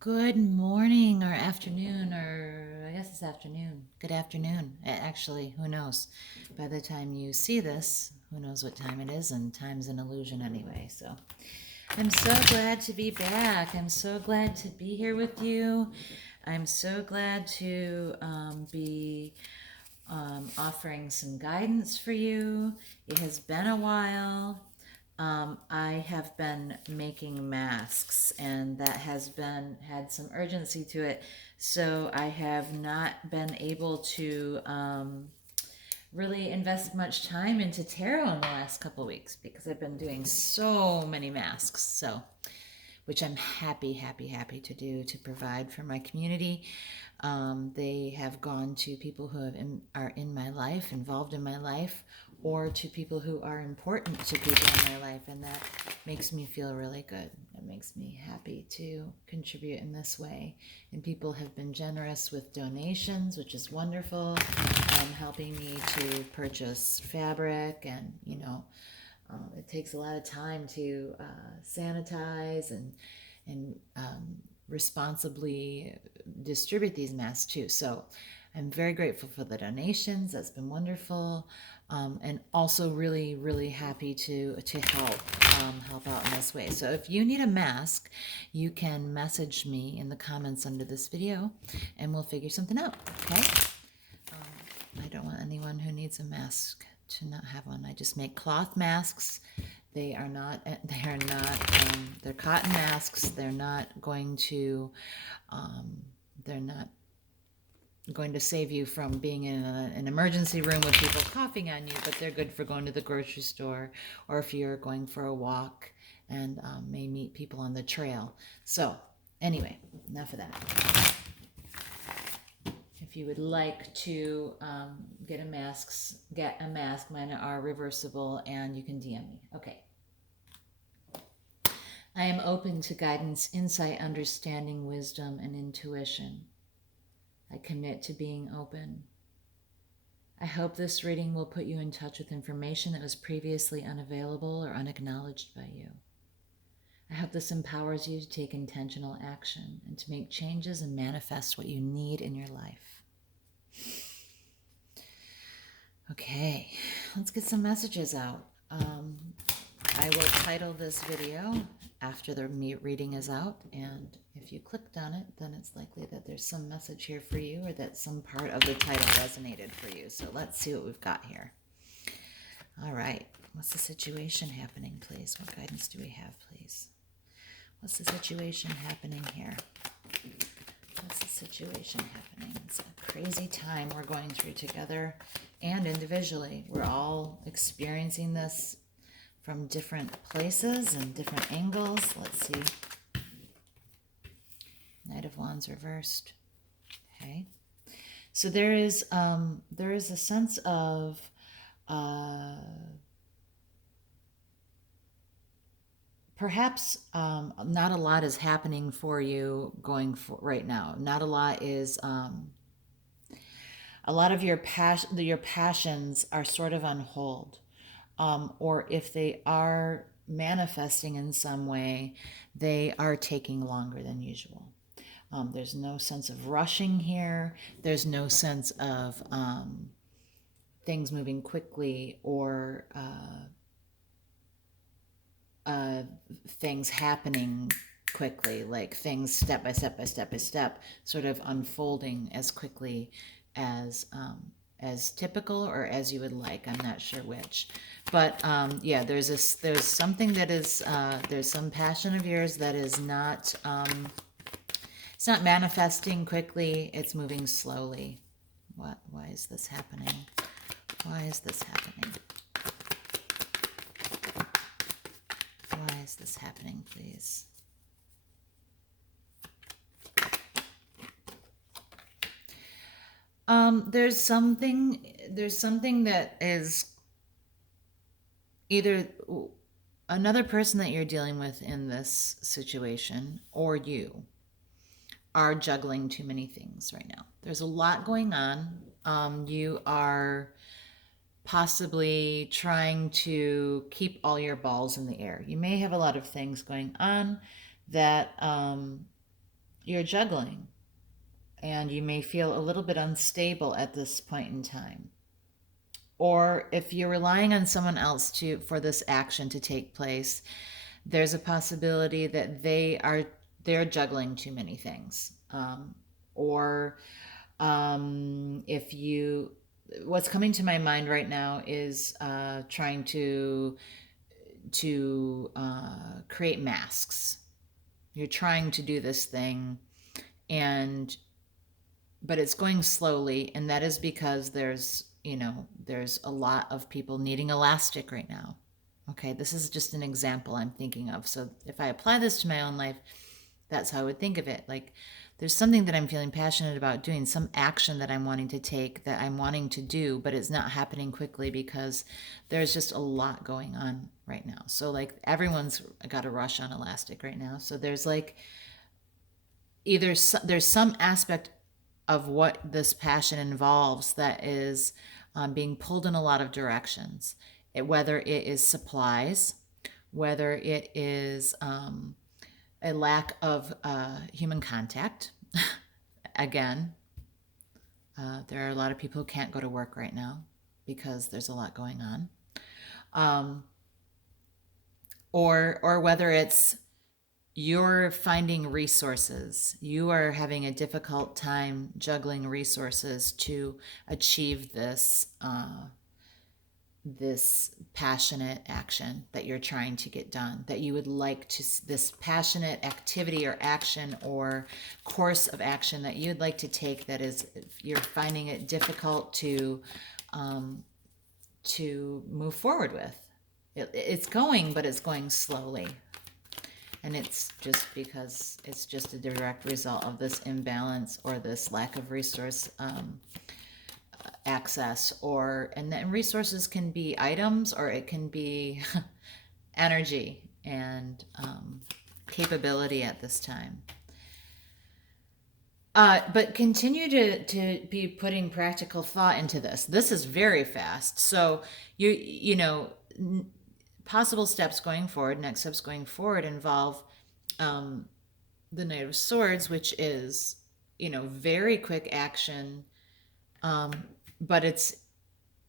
Good morning or afternoon, or I guess it's afternoon. Good afternoon. Actually, who knows? By the time you see this, who knows what time it is, and time's an illusion anyway. So I'm so glad to be back. I'm so glad to be here with you. I'm so glad to be offering some guidance for you. It has been a while. I have been making masks, and that has been had some urgency to it. So I have not been able to really invest much time into tarot in the last couple of weeks because I've been doing so many masks. So, which I'm happy to do to provide for my community. They have gone to people who are in my life, involved in my life, or to people who are important to people in my life, and that makes me feel really good. It makes me happy to contribute in this way. And people have been generous with donations, which is wonderful, helping me to purchase fabric, and it takes a lot of time to sanitize and responsibly distribute these masks too. So I'm very grateful for the donations. That's been wonderful, and also really happy to help out in this way. So if you need a mask, you can message me in the comments under this video, and we'll figure something out. Okay. I don't want anyone who needs a mask to not have one. I just make cloth masks. They're cotton masks. They're not going to save you from being in an emergency room with people coughing on you, but they're good for going to the grocery store, or if you're going for a walk and may meet people on the trail. So anyway, enough of that. If you would like to get a mask. Mine are reversible, and you can DM me. Okay. I am open to guidance, insight, understanding, wisdom, and intuition. I commit to being open. I hope this reading will put you in touch with information that was previously unavailable or unacknowledged by you. I hope this empowers you to take intentional action and to make changes and manifest what you need in your life. Okay, let's get some messages out. I will title this video after the reading is out, and if you clicked on it, then it's likely that there's some message here for you, or that some part of the title resonated for you. So let's see what we've got here. All right, what's the situation happening, please? What guidance do we have, please? What's the situation happening here? What's the situation happening? It's a crazy time we're going through together and individually. We're all experiencing this from different places and different angles. Let's see. Knight of Wands reversed. Okay. So there is a sense of perhaps not a lot is happening for you going for right now. Not a lot is a lot of your passions are sort of on hold, or if they are manifesting in some way, they are taking longer than usual. There's no sense of rushing here. There's no sense of things moving quickly, or things happening quickly, like things step by step, sort of unfolding as quickly as typical, or as you would like. I'm not sure which, but yeah, there's something that is there's some passion of yours that is not it's not manifesting quickly. It's moving slowly. Why is this happening? Why is this happening? Why is this happening, please? There's something that is either another person that you're dealing with in this situation, or you are juggling too many things right now. There's a lot going on. You are possibly trying to keep all your balls in the air. You may have a lot of things going on that you're juggling, and you may feel a little bit unstable at this point in time. Or if you're relying on someone else for this action to take place, there's a possibility that they're juggling too many things. Or if you, what's coming to my mind right now is trying to create masks. You're trying to do this thing, and but it's going slowly, and that is because there's a lot of people needing elastic right now. Okay, this is just an example I'm thinking of. So if I apply this to my own life, that's how I would think of it. Like, there's something that I'm feeling passionate about doing, some action that I'm wanting to take, that I'm wanting to do, but it's not happening quickly because there's just a lot going on right now. So like everyone's got a rush on elastic right now. So there's like there's some aspect of what this passion involves that is being pulled in a lot of directions. Whether it is supplies, whether it is a lack of human contact. Again, there are a lot of people who can't go to work right now because there's a lot going on. Or whether it's you're finding resources. You are having a difficult time juggling resources to achieve this this passionate action that you're trying to get done, that you would like to, this passionate activity or action or course of action that you'd like to take, that is, you're finding it difficult to move forward with. It's going, but it's going slowly. And it's just because it's just a direct result of this imbalance or this lack of resource access. And then resources can be items, or it can be energy and capability at this time. But continue to be putting practical thought into this. This is very fast. So you know, possible steps going forward, next steps going forward involve the Knight of Swords, which is, very quick action, but it's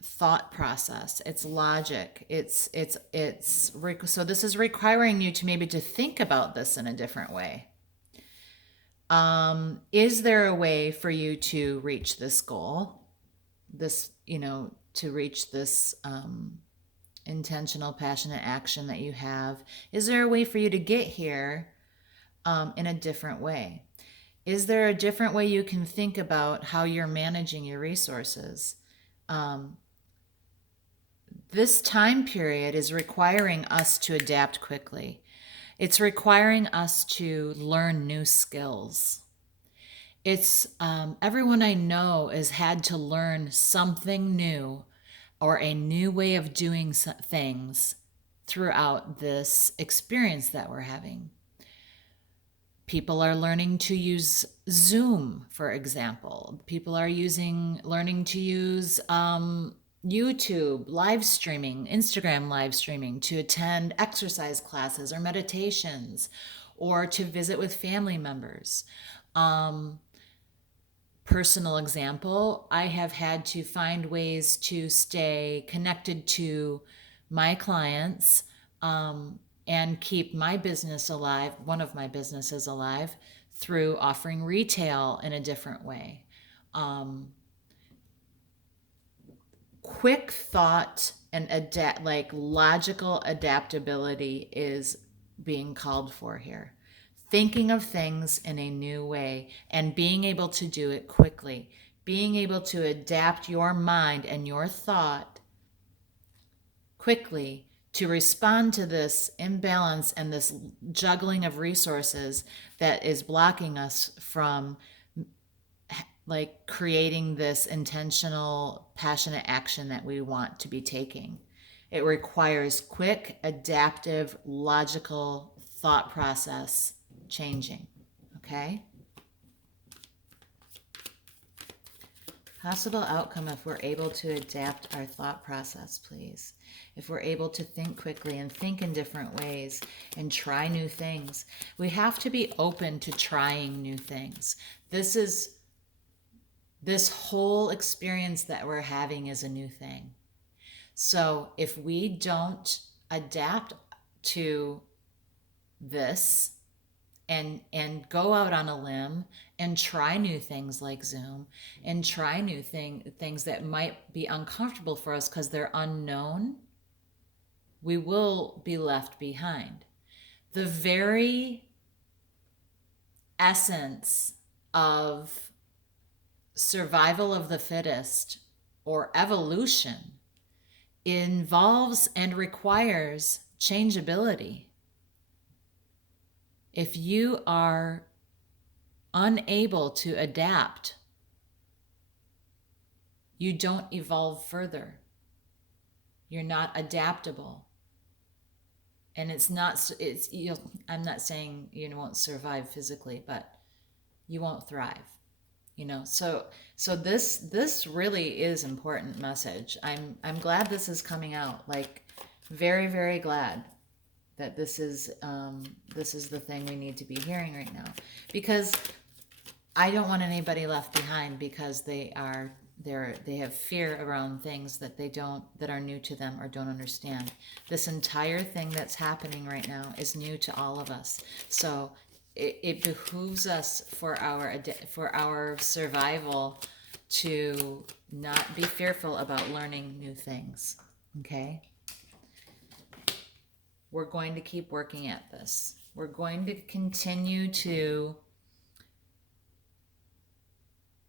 thought process, it's logic, so this is requiring you to maybe to think about this in a different way. Is there a way for you to reach this goal, to reach this intentional, passionate action that you have? Is there a way for you to get here in a different way? Is there a different way you can think about how you're managing your resources? This time period is requiring us to adapt quickly. It's requiring us to learn new skills. It's everyone I know has had to learn something new or a new way of doing things throughout this experience that we're having. People are learning to use Zoom, for example. People are learning to use YouTube live streaming, Instagram live streaming, to attend exercise classes or meditations, or to visit with family members. Personal example, I have had to find ways to stay connected to my clients and keep my business alive, one of my businesses alive, through offering retail in a different way. Quick thought and logical adaptability is being called for here. Thinking of things in a new way and being able to do it quickly, being able to adapt your mind and your thought quickly to respond to this imbalance and this juggling of resources that is blocking us from creating this intentional, passionate action that we want to be taking. It requires quick, adaptive, logical thought process changing. Okay? Possible outcome if we're able to adapt our thought process, please. If we're able to think quickly and think in different ways and try new things. We have to be open to trying new things. This whole experience that we're having is a new thing. So if we don't adapt to this and go out on a limb and try new things like Zoom and try new things that might be uncomfortable for us because they're unknown, we will be left behind. The very essence of survival of the fittest or evolution involves and requires changeability. If you are unable to adapt, you don't evolve further. You're not adaptable. And I'm not saying you won't survive physically, but you won't thrive. So this really is important message. I'm glad this is coming out. Like, very, very glad that this is the thing we need to be hearing right now, because I don't want anybody left behind because they have fear around things that are new to them or don't understand. This entire thing that's happening right now is new to all of us. So it behooves us for our survival to not be fearful about learning new things. Okay? We're going to keep working at this. We're going to continue to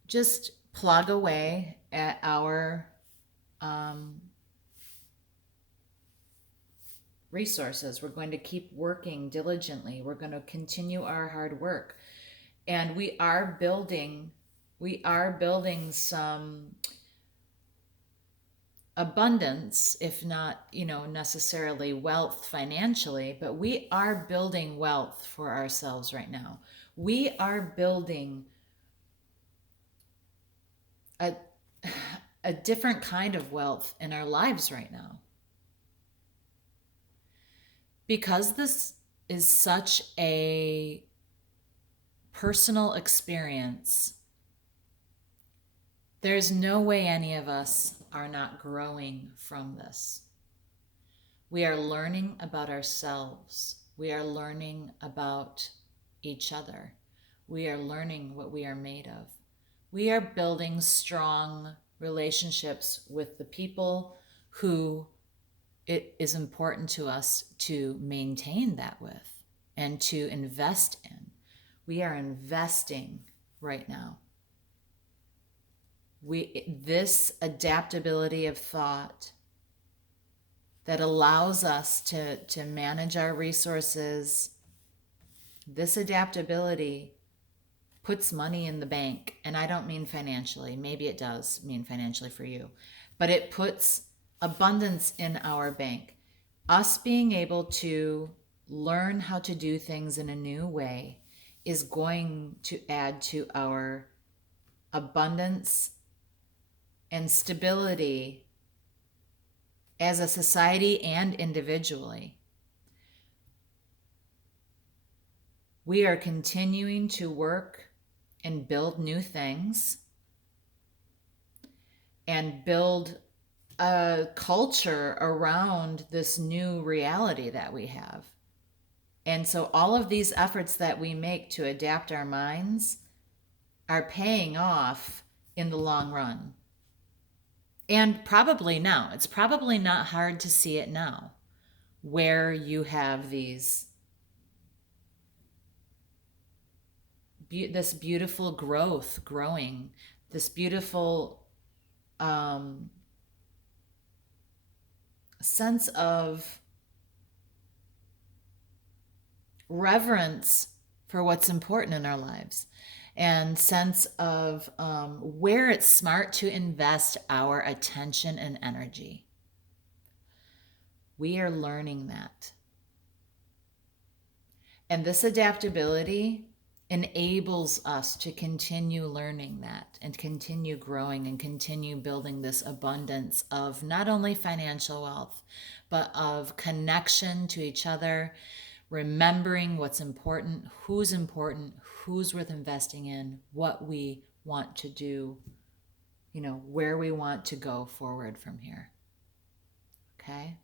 just plug away at our resources. We're going to keep working diligently. We're going to continue our hard work. And we are building some abundance, if not, necessarily wealth financially, but we are building wealth for ourselves right now. We are building a different kind of wealth in our lives right now. Because this is such a personal experience, there's no way any of us are not growing from this. We are learning about ourselves. We are learning about each other. We are learning what we are made of. We are building strong relationships with the people who it is important to us to maintain that with and to invest in. We are investing right now. This adaptability of thought that allows us to manage our resources, this adaptability puts money in the bank. And I don't mean financially. Maybe it does mean financially for you, but it puts abundance in our bank. Us being able to learn how to do things in a new way is going to add to our abundance and stability as a society and individually. We are continuing to work and build new things and build a culture around this new reality that we have. And so all of these efforts that we make to adapt our minds are paying off in the long run. And probably now. It's probably not hard to see it now, where you have this beautiful growing, this beautiful sense of reverence for what's important in our lives, and sense of where it's smart to invest our attention and energy. We are learning that. And this adaptability enables us to continue learning that and continue growing and continue building this abundance of not only financial wealth, but of connection to each other, remembering what's important, who's worth investing in, what we want to do, where we want to go forward from here. Okay?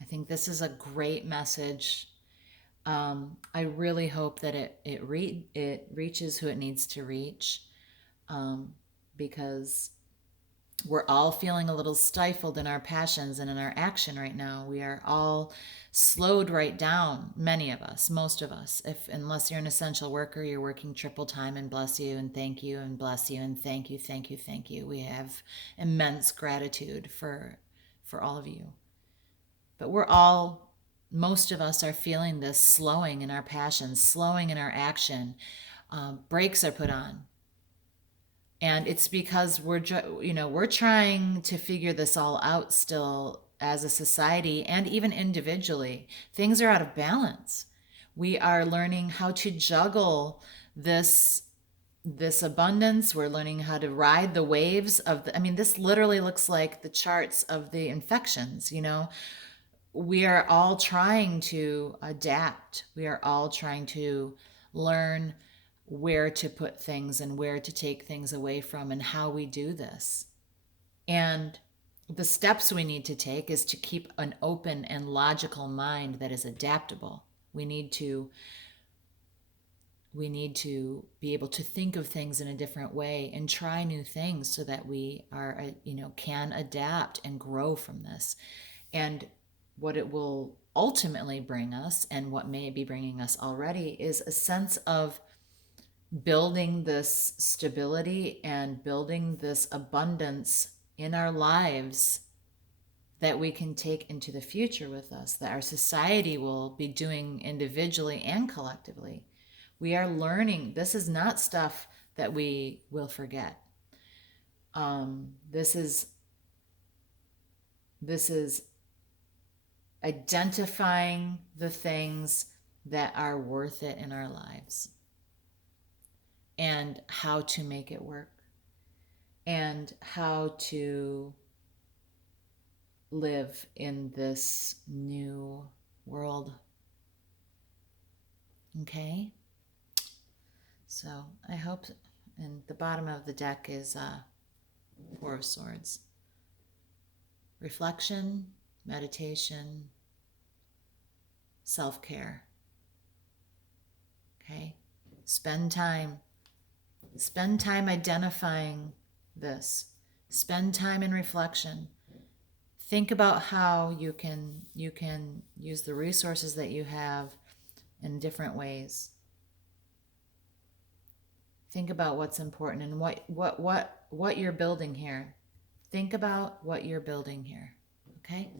I think this is a great message. I really hope that it reaches who it needs to reach, because we're all feeling a little stifled in our passions and in our action right now. We are all slowed right down, many of us, most of us. Unless you're an essential worker, you're working triple time, and bless you and thank you and bless you and thank you, thank you, thank you. We have immense gratitude for all of you. But most of us are feeling this slowing in our passions, slowing in our action. Brakes are put on. And it's because we're trying to figure this all out still as a society and even individually. Things are out of balance. We are learning how to juggle this abundance. We're learning how to ride the waves of this literally looks like the charts of the infections, We are all trying to adapt. We are all trying to learn where to put things and where to take things away from and how we do this. And the steps we need to take is to keep an open and logical mind that is adaptable. We need to be able to think of things in a different way and try new things so that we are, can adapt and grow from this. And what it will ultimately bring us, and what may be bringing us already, is a sense of building this stability and building this abundance in our lives that we can take into the future with us, that our society will be doing individually and collectively. We are learning. This is not stuff that we will forget. This is identifying the things that are worth it in our lives and how to make it work and how to live in this new world. Okay? So I hope, and the bottom of the deck is Four of Swords. Reflection, meditation, self-care. Okay? Spend time identifying this. Spend time in reflection. Think about how you can use the resources that you have in different ways. Think about what's important and what you're building here. Think about what you're building here. Okay?